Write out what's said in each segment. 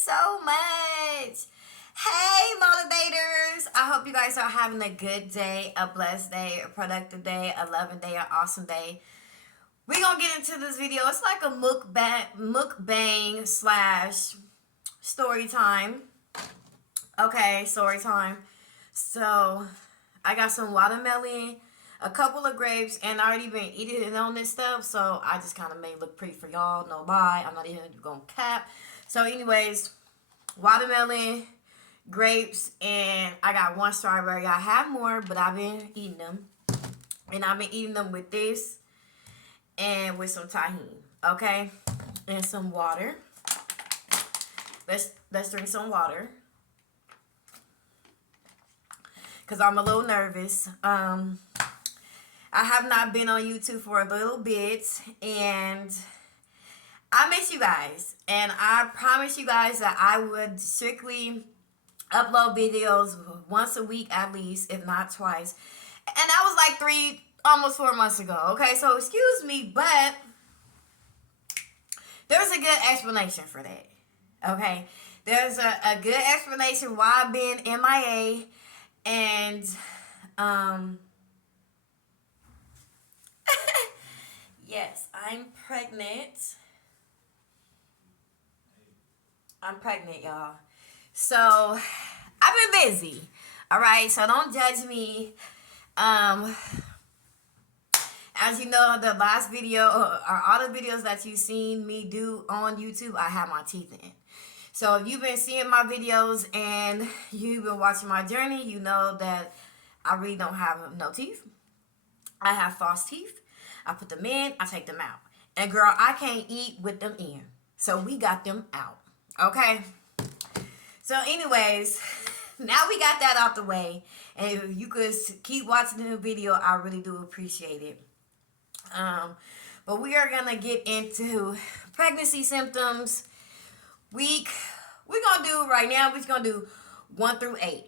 so much. Hey, motivators. I hope you guys are having a good day, a blessed day, a productive day, a loving day, an awesome day. We're going to get into this video. It's like a mukbang slash story time. Okay, story time. So, I got some watermelon, a couple of grapes, and I already been eating it on this stuff, so I just kind of made it look pretty for y'all. No lie, I'm not even gonna cap. So anyways, watermelon, grapes, and I got one strawberry. I have more, but I've been eating them, and I've been eating them with this and with some tahini, okay, and some water. Let's drink some water, because I'm a little nervous. I have not been on YouTube for a little bit, and I miss you guys. And I promise you guys that I would strictly upload videos once a week at least, if not twice. And that was like almost 4 months ago, okay? So excuse me, but there's a good explanation for that, okay? There's a good explanation why I've been MIA, and yes, I'm pregnant. I'm pregnant, y'all. So, I've been busy. Alright, so don't judge me. As you know, the last video, or all the videos that you've seen me do on YouTube, I have my teeth in. So, if you've been seeing my videos and you've been watching my journey, you know that I really don't have no teeth. I have false teeth. I put them in, I take them out. And girl, I can't eat with them in. So we got them out. Okay? So anyways, now we got that out the way. And if you could keep watching the video, I really do appreciate it. But we are going to get into pregnancy symptoms. We're going to do right now, we're going to do 1 through 8.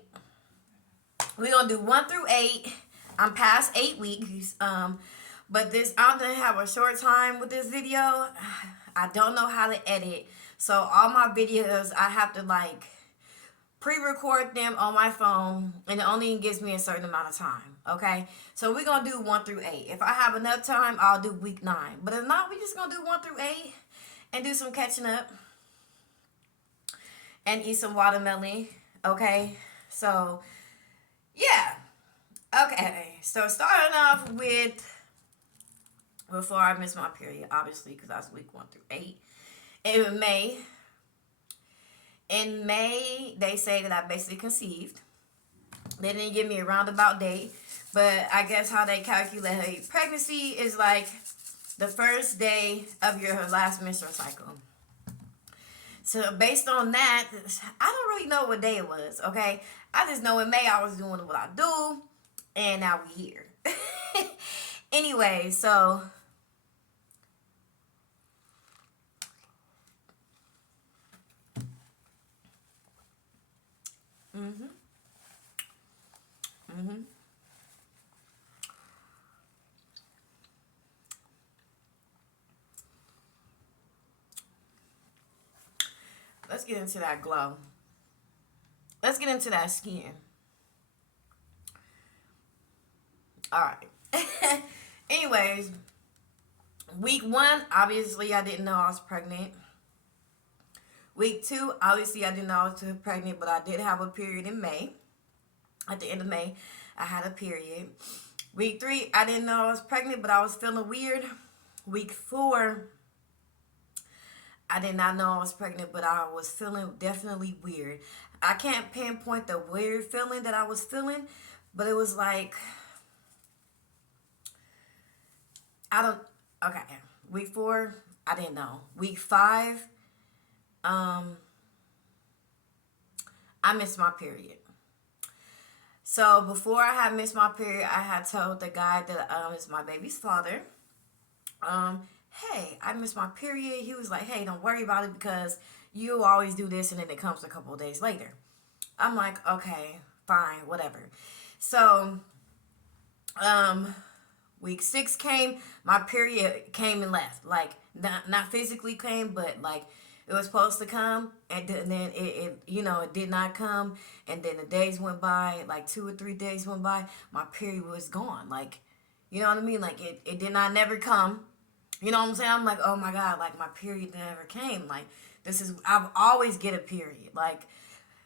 We're going to do 1 through 8. I'm past 8 weeks. But I'm going to have a short time with this video. I don't know how to edit. So all my videos, I have to like pre-record them on my phone. And it only gives me a certain amount of time. Okay? So we're going to do 1 through 8. If I have enough time, I'll do week 9. But if not, we're just going to do 1 through 8. And do some catching up. And eat some watermelon. Okay? So, yeah. Okay. So starting off with... Before I miss my period, obviously, because that's week 1 through 8. In May, they say that I basically conceived. They didn't give me a roundabout date, but I guess how they calculate pregnancy is like the first day of your last menstrual cycle. So based on that, I don't really know what day it was, okay? I just know in May I was doing what I do, and now we here. Anyway, so... Let's get into that glow. Let's get into that skin. Alright. Anyways, week 1, obviously I didn't know I was pregnant. Week 2, obviously I didn't know I was pregnant, but I did have a period in May. At the end of May, I had a period. Week 3, I didn't know I was pregnant, but I was feeling weird. Week 4, I did not know I was pregnant, but I was feeling definitely weird. I can't pinpoint the weird feeling that I was feeling, but it was like, okay. Week 4, I didn't know. Week 5, I missed my period. So before I had missed my period, I had told the guy that is my baby's father, hey, I missed my period. He was like, hey, don't worry about it because you always do this and then it comes a couple of days later. I'm like, okay, fine, whatever. So, week 6 came, my period came and left. Like, not physically came, but like, it it was supposed to come, and then it did not come, and then the days went by, like 2 or 3 days went by, my period was gone. Like, you know what I mean? Like it did not never come. You know what I'm saying? I'm like, oh my God, like my period never came. Like I've always get a period. Like,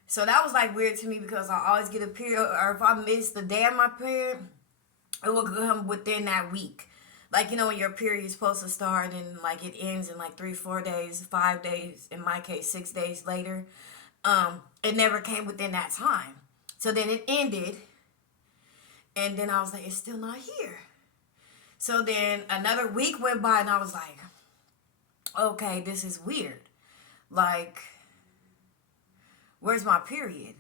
so that was like weird to me because I always get a period, or if I miss the day of my period, it will come within that week. Like, when your period is supposed to start and like it ends in like 3, 4 days, 5 days, in my case, 6 days later. It never came within that time. So then it ended, and then I was like, it's still not here. So then another week went by, and I was like, okay, this is weird. Like, where's my period?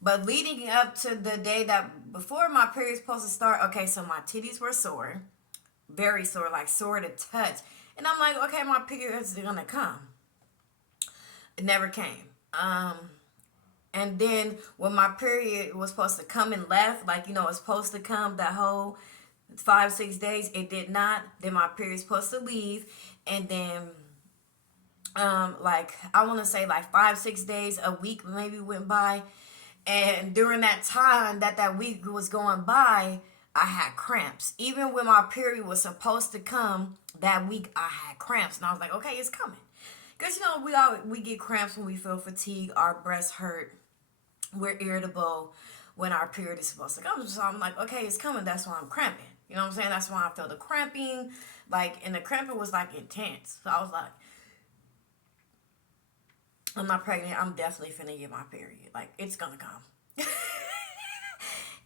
But leading up to the day that before my period was supposed to start, okay, so my titties were sore, very sore, like sore to touch. And I'm like, okay, my period is gonna come. It never came. And then when my period was supposed to come and left, like, it's supposed to come that whole 5, 6 days, it did not. Then my period was supposed to leave, and then like, I want to say like 5, 6 days, a week maybe went by, and during that time that week was going by, I had cramps. Even when my period was supposed to come that week, I had cramps, and I was like, okay, it's coming. Because we get cramps when we feel fatigue, our breasts hurt, we're irritable when our period is supposed to come. So I'm like, okay, it's coming. That's why I'm cramping. You know what I'm saying? That's why I felt the cramping. Like, and the cramping was like intense. So I was like, I'm not pregnant. I'm definitely finna get my period. Like, it's gonna come.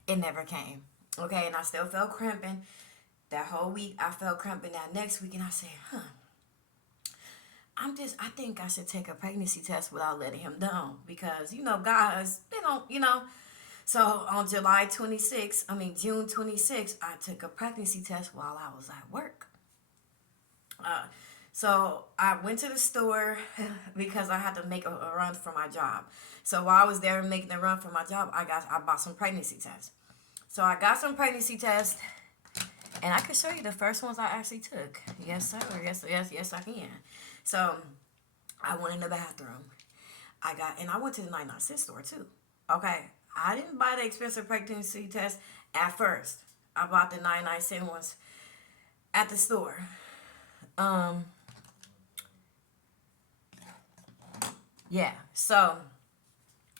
It never came. Okay, and I still felt cramping. That whole week, I felt cramping. That next week, and I said, I think I should take a pregnancy test without letting him know. Because, guys, they don't, So on June 26th, I took a pregnancy test while I was at work. So I went to the store because I had to make a run for my job. So while I was there making the run for my job, I bought some pregnancy tests. So I got some pregnancy tests, and I can show you the first ones I actually took. Yes, sir. Yes, I can. So I went in the bathroom. I went to the 99-cent store too. Okay, I didn't buy the expensive pregnancy test at first. I bought the 99-cent ones at the store. Yeah, so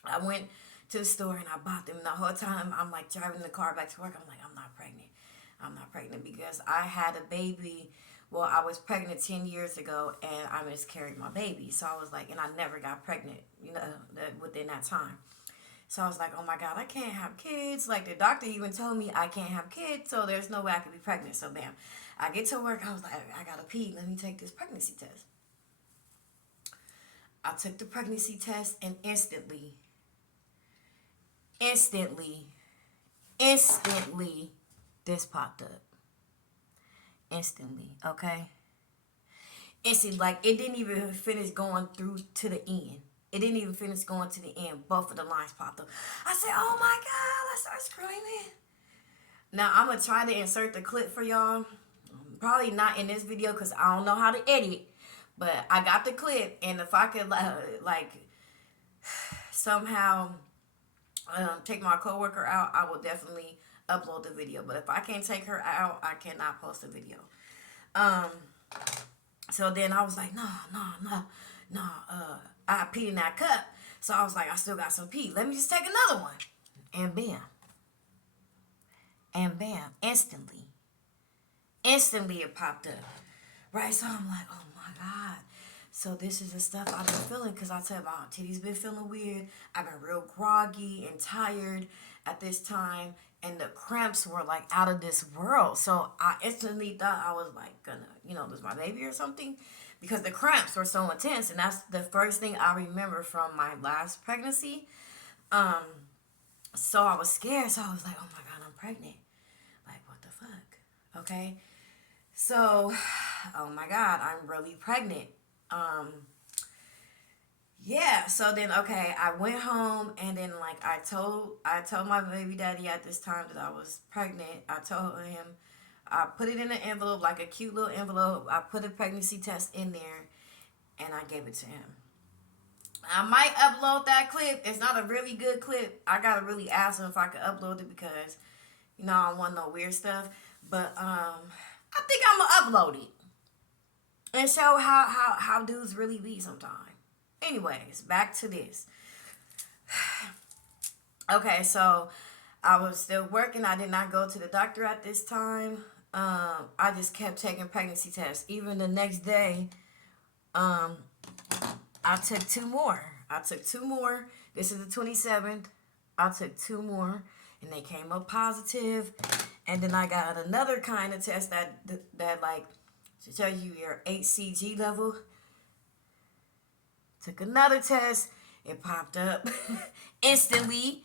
I went to the store and I bought them. The whole time I'm like driving the car back to work, I'm like, I'm not pregnant. I'm not pregnant because I had a baby. Well, I was pregnant 10 years ago and I miscarried my baby. So I was like, and I never got pregnant, within that time. So I was like, oh my God, I can't have kids. Like, the doctor even told me I can't have kids, so there's no way I could be pregnant. So bam, I get to work, I was like, I gotta pee. Let me take this pregnancy test. I took the pregnancy test, and instantly, this popped up. Instantly, okay? Instantly, like, it didn't even finish going through to the end. It didn't even finish going to the end. Both of the lines popped up. I said, oh my God, I started screaming. Now, I'm going to try to insert the clip for y'all. Probably not in this video because I don't know how to edit. But I got the clip, and if I could, somehow take my coworker out, I will definitely upload the video. But if I can't take her out, I cannot post the video. So then I was like, no. I peed in that cup. So I was like, I still got some pee. Let me just take another one. And bam. Instantly it popped up. Right? So I'm like, oh my God. So this is the stuff I've been feeling, because I tell you, my titties been feeling weird. I've been real groggy and tired at this time. And the cramps were like out of this world. So I instantly thought I was like gonna, lose my baby or something, because the cramps were so intense. And that's the first thing I remember from my last pregnancy. So I was scared. So I was like, oh my God, I'm pregnant. Like, what the fuck? Okay. So, oh my God, I'm really pregnant. Yeah, so then, okay, I went home, and then, like, I told my baby daddy at this time that I was pregnant. I told him, I put it in an envelope, like a cute little envelope. I put a pregnancy test in there, and I gave it to him. I might upload that clip. It's not a really good clip. I gotta really ask him if I could upload it because, I don't want no weird stuff. But I think I'm gonna upload it and show how dudes really be sometimes. Anyways, back to this. Okay, so I was still working. I did not go to the doctor at this time. I just kept taking pregnancy tests. Even the next day, um, I took two more. This is the 27th. I took two more, and they came up positive. And then I got another kind of test that like to tell you your HCG level. Took another test. It popped up instantly.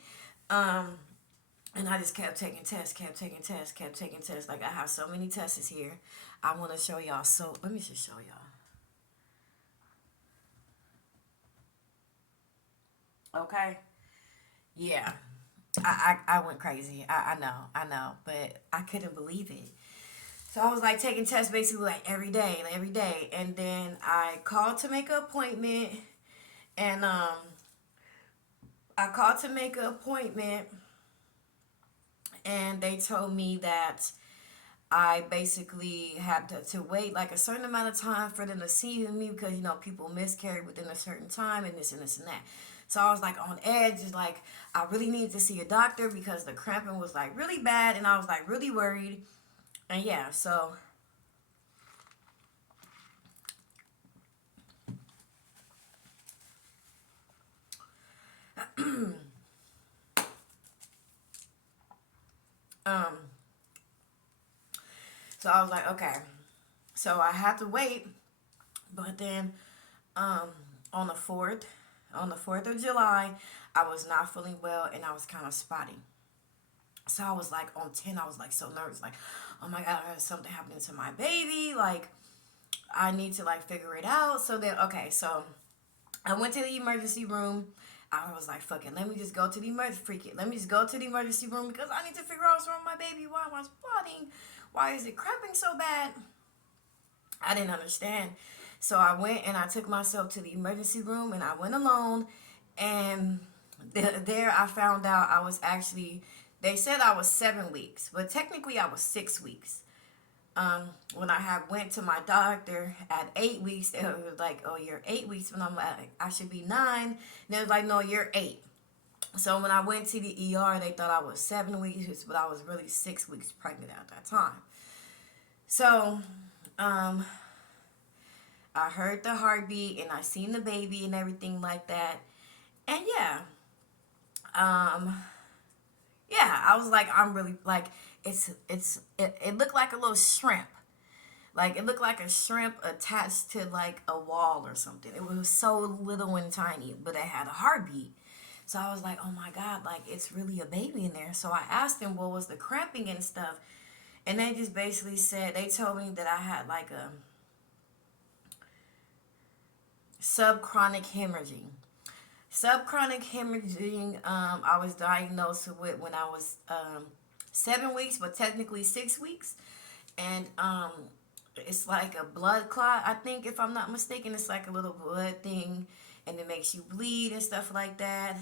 And I just kept taking tests. Like I have so many tests here. I want to show y'all. So let me just show y'all. Okay. Yeah. I went crazy. I know. But I couldn't believe it. So I was like taking tests basically like every day. And then I called to make an appointment. And I called to make an appointment. And they told me that I basically had to wait like a certain amount of time for them to see me because, people miscarry within a certain time and this and this and that. So I was like on edge, just like I really needed to see a doctor because the cramping was like really bad and I was like really worried. And yeah, so um so I was like, okay. So I had to wait, but then um on the 4th, of July, I was not feeling well and I was kind of spotty. So I was like on 10, I was like so nervous, like, oh my God, there's something happening to my baby. Like, I need to like figure it out. So then, okay, so I went to the emergency room. I was like, fuck it, let me just go to the emergency room because I need to figure out what's wrong with my baby. Why am I spotting? Why is it cramping so bad? I didn't understand. So I went and I took myself to the emergency room and I went alone. And there I found out I was actually, they said I was 7 weeks, but technically I was 6 weeks. When I had went to my doctor at 8 weeks, they was like, oh, you're 8 weeks. When I'm like, I should be 9. And they was like, no, you're 8. So when I went to the ER, they thought I was 7 weeks, but I was really 6 weeks pregnant at that time. So, I heard the heartbeat and I seen the baby and everything like that. And um, I was like, I'm really like, it looked like a little shrimp. Like it looked like a shrimp attached to like a wall or something. It was so little and tiny, but it had a heartbeat. So I was like, oh my God, like it's really a baby in there. So I asked them what was the cramping and stuff. And they just basically said, they told me that I had like a subchronic hemorrhaging. Subchronic hemorrhaging, I was diagnosed with when I was 7 weeks, but technically 6 weeks. And it's like a blood clot, I think, if I'm not mistaken. It's like a little blood thing, and it makes you bleed and stuff like that.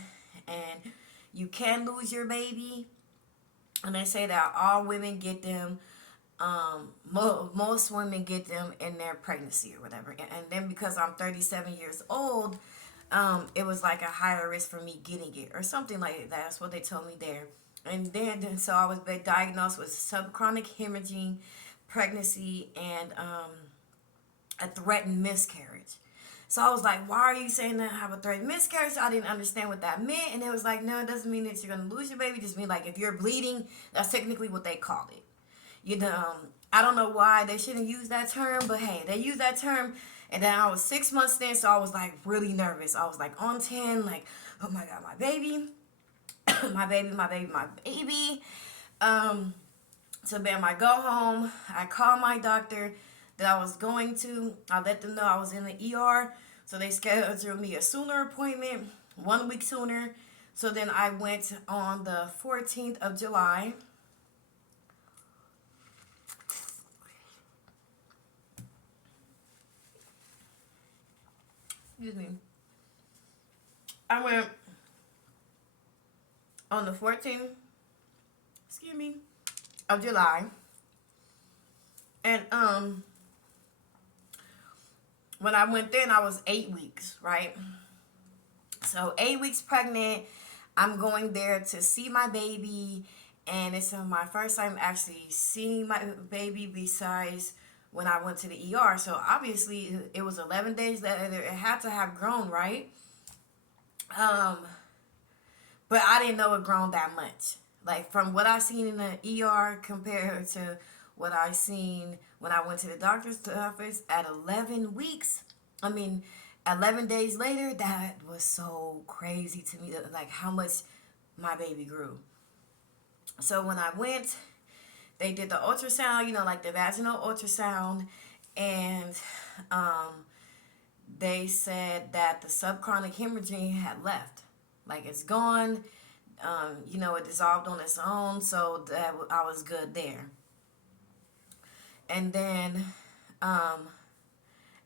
And you can lose your baby. And they say that all women get them. Most women get them in their pregnancy or whatever. And then because I'm 37 years old, it was like a higher risk for me getting it or something like that. That's what they told me there. And then so I was diagnosed with subchronic hemorrhaging, pregnancy, and a threatened miscarriage. So I was like, why are you saying that I have a threatened miscarriage? I didn't understand what that meant. And it was like, no, it doesn't mean that you're going to lose your baby. It just means like if you're bleeding, that's technically what they call it. I don't know why they shouldn't use that term, but hey, they use that term. And then I was 6 months then, so I was like really nervous. I was like on 10, like, oh my God, my baby, my baby. So then I go home, I call my doctor that I was going to. I let them know I was in the ER. So they scheduled me a sooner appointment, 1 week sooner. So then I went on the 14th of July. excuse me, I went on the 14th, excuse me, of July. And when I went then, I was 8 weeks, right? So 8 weeks pregnant. I'm going there to see my baby, and it's my first time actually seeing my baby besides when I went to the ER. So obviously it was 11 days later. It had to have grown, right? Um, but I didn't know it grown that much. Like from what I seen in the ER compared to what I seen when I went to the doctor's office at 11 weeks. I mean, 11 days later, that was so crazy to me, like how much my baby grew. So when I went, they did the ultrasound, like the vaginal ultrasound, and um, they said that the subchronic hemorrhaging had left. Like it's gone. It dissolved on its own, so that I was good there. And then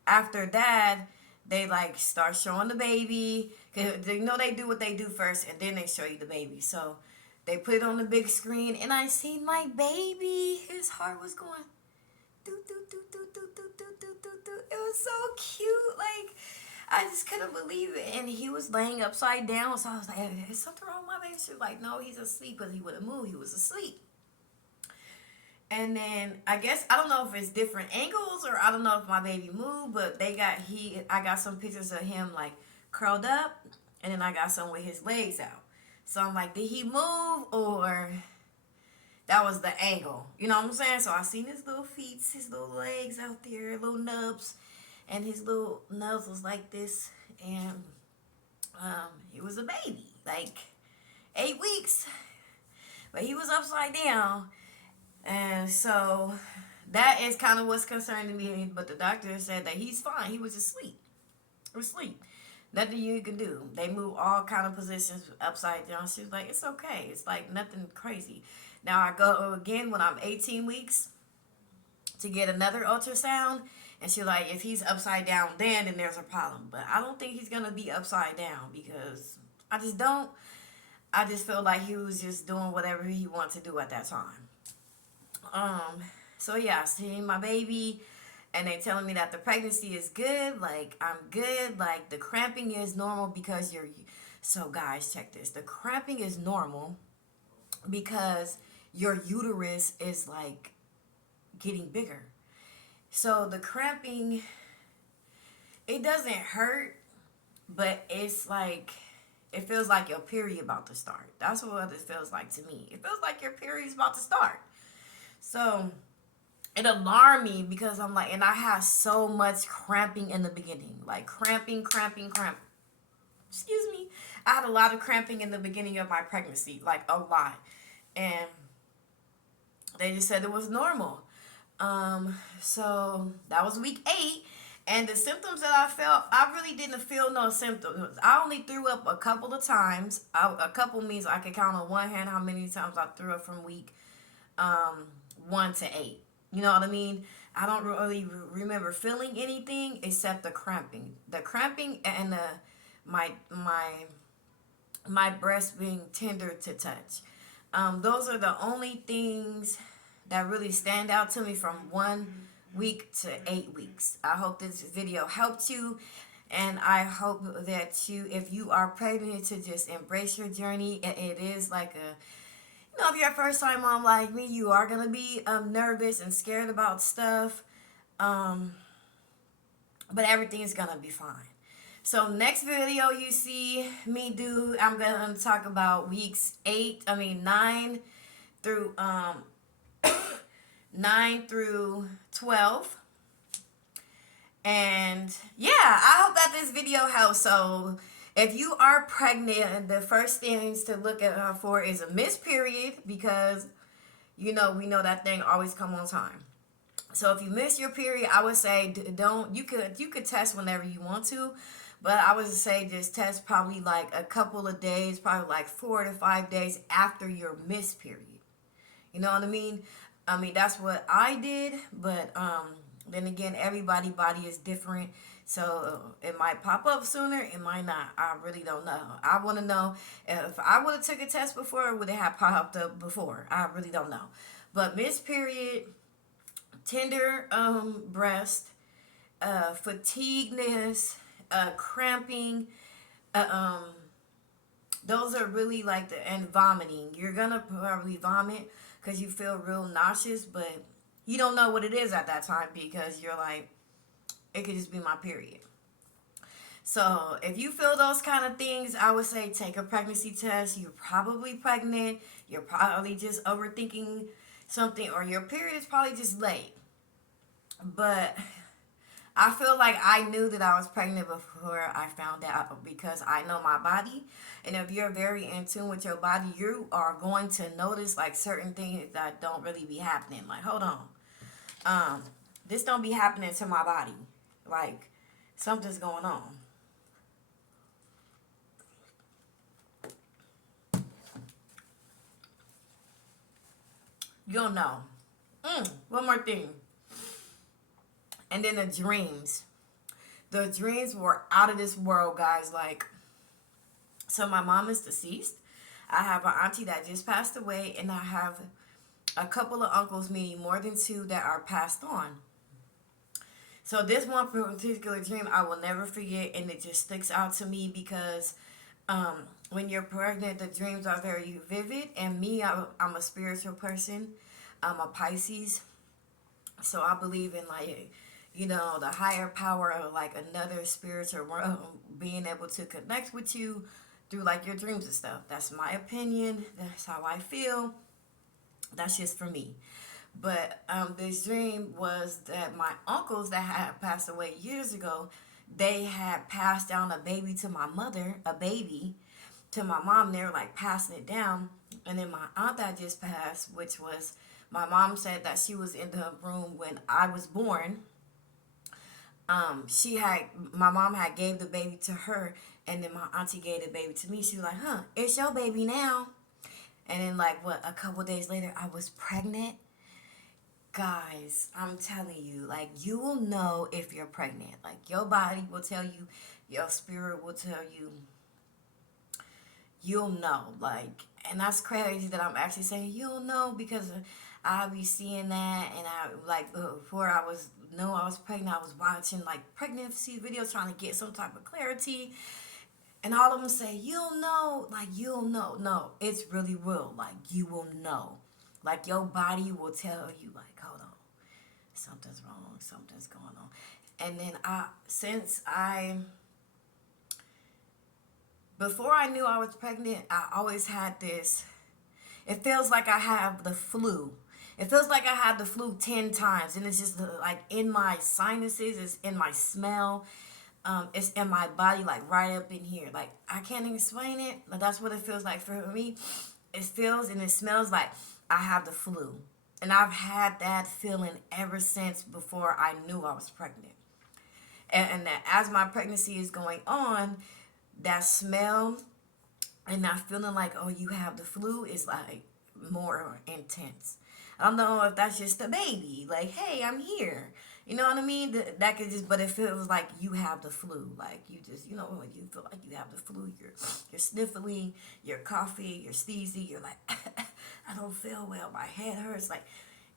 after that, they like start showing the baby. Cause they do what they do first, and then they show you the baby. So they put it on the big screen, and I seen my baby. His heart was going do do do do do do do do do do. It was so cute. Like I just couldn't believe it. And he was laying upside down, so I was like, "Is something wrong with my baby?" She was like, "No, he's asleep," because he wouldn't move. He was asleep. And then I guess I don't know if it's different angles or I don't know if my baby moved, but I got some pictures of him like curled up, and then I got some with his legs out. So I'm like, did he move or that was the angle? You know what I'm saying? So I seen his little feet, his little legs out there, little nubs, and his little nubs was like this, and he was a baby, like 8 weeks, but he was upside down. And so that is kind of what's concerning me. But the doctor said that he's fine. He was asleep. Asleep. Nothing you can do. They move all kind of positions upside down. She was like, it's okay. It's like nothing crazy. Now I go again when I'm 18 weeks to get another ultrasound. And she's like, if he's upside down then there's a problem. But I don't think he's going to be upside down because I just don't. I just feel like he was just doing whatever he wanted to do at that time. So yeah, seeing my baby, and they telling me that the pregnancy is good, like I'm good, like the cramping is normal because so guys, check this. The cramping is normal because your uterus is like getting bigger. So the cramping, it doesn't hurt, but it's like, it feels like your period about to start. That's what it feels like to me. It feels like your period's about to start. So it alarmed me because I'm like, and I had so much cramping in the beginning, like cramping. Excuse me. I had a lot of cramping in the beginning of my pregnancy, like a lot. And they just said it was normal. So that was week 8. And the symptoms that I felt, I really didn't feel no symptoms. I only threw up a couple of times. A couple means I could count on one hand how many times I threw up from week 1 to 8. You know what I mean? I don't really remember feeling anything except the cramping. The cramping and my breast being tender to touch. Those are the only things that really stand out to me from 1 week to 8 weeks. I hope this video helped you. And I hope that if you are pregnant, to just embrace your journey. It is like if you're a first time mom like me, you are going to be nervous and scared about stuff. But everything is going to be fine. So next video you see me do, I'm going to talk about weeks 9 through 9 through 12. And yeah, I hope that this video helps. So if you are pregnant, the first things to look at for is a missed period, because we know that thing always come on time. So if you miss your period, I would say don't. You could test whenever you want to, but I would say just test probably like a couple of days, probably like 4 to 5 days after your missed period. You know what I mean? That's what I did, but Then again, everybody body is different. So it might pop up sooner, it might not. I really don't know. I want to know if I would have took a test before, would it have popped up before? I really don't know. But missed period, tender breast, fatigueness, cramping, uh, um, those are really like and vomiting. You're gonna probably vomit because you feel real nauseous, but you don't know what it is at that time because you're like, it could just be my period. So if you feel those kind of things, I would say take a pregnancy test. You're probably pregnant. You're probably just overthinking something, or your period is probably just late. But I feel like I knew that I was pregnant before I found out because I know my body. And if you're very in tune with your body, you are going to notice like certain things that don't really be happening. Like, hold on. Um, this don't be happening to my body. Like, something's going on. You'll know. One more thing. And then the dreams. The dreams were out of this world, guys. Like, so my mom is deceased. I have an auntie that just passed away, and I have a couple of uncles, meaning more than two, that are passed on. So this one particular dream I will never forget, and it just sticks out to me because when you're pregnant, the dreams are very vivid. And me, I'm a spiritual person. I'm a Pisces, so I believe in like, the higher power of like another spiritual realm being able to connect with you through like your dreams and stuff. That's my opinion. That's how I feel. That's just for me. But this dream was that my uncles that had passed away years ago, they had passed down a baby to my mother, a baby to my mom. They were like passing it down. And then my aunt that just passed, which was, my mom said that she was in the room when I was born. My mom had gave the baby to her, and then my auntie gave the baby to me. She was like, "Huh, it's your baby now." And then like a couple days later, I was pregnant. Guys, I'm telling you, like, you will know if you're pregnant. Like, your body will tell you, your spirit will tell you. You'll know, like, and that's crazy that I'm actually saying you'll know because I'll be seeing that, and I like before I was pregnant, I was watching like pregnancy videos trying to get some type of clarity, and all of them say you'll know, like you'll know. No, it's really real. Like you will know, like your body will tell you, like hold on, something's wrong, something's going on, and then since I before I knew I was pregnant, I always had this. It feels like I have the flu. It feels like I had the flu 10 times. And it's just like in my sinuses, it's in my smell, it's in my body, like right up in here. Like I can't explain it, but that's what it feels like for me. It feels and it smells like I have the flu. And I've had that feeling ever since before I knew I was pregnant. And that as my pregnancy is going on, that smell and that feeling like, oh, you have the flu is like more intense. I don't know if that's just the baby. Like, hey, I'm here. You know what I mean? That could just, but it feels like you have the flu. Like you just, when you feel like you have the flu, you're sniffling, you're coughing, you're sneezing, you're like, I don't feel well, my head hurts. Like,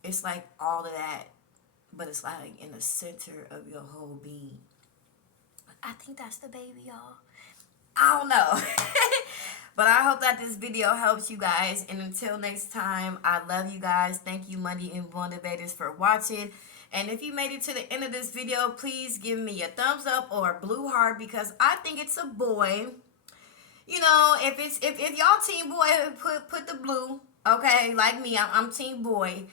it's like all of that, but it's like in the center of your whole being. I think that's the baby, y'all. I don't know. But I hope that this video helps you guys. And until next time, I love you guys. Thank you, Money and Motivators, for watching. And if you made it to the end of this video, please give me a thumbs up or a blue heart because I think it's a boy. If y'all team boy, put the blue. Okay, like me, I'm team boy.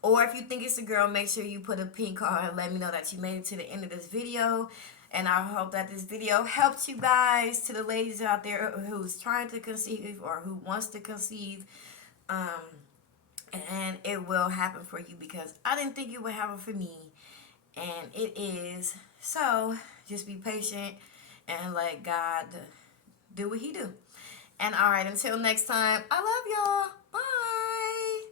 Or if you think it's a girl, make sure you put a pink heart and let me know that you made it to the end of this video. And I hope that this video helps you guys, to the ladies out there who's trying to conceive or who wants to conceive. And it will happen for you because I didn't think it would happen for me. And it is. So just be patient and let God do what he do. And all right, until next time, I love y'all.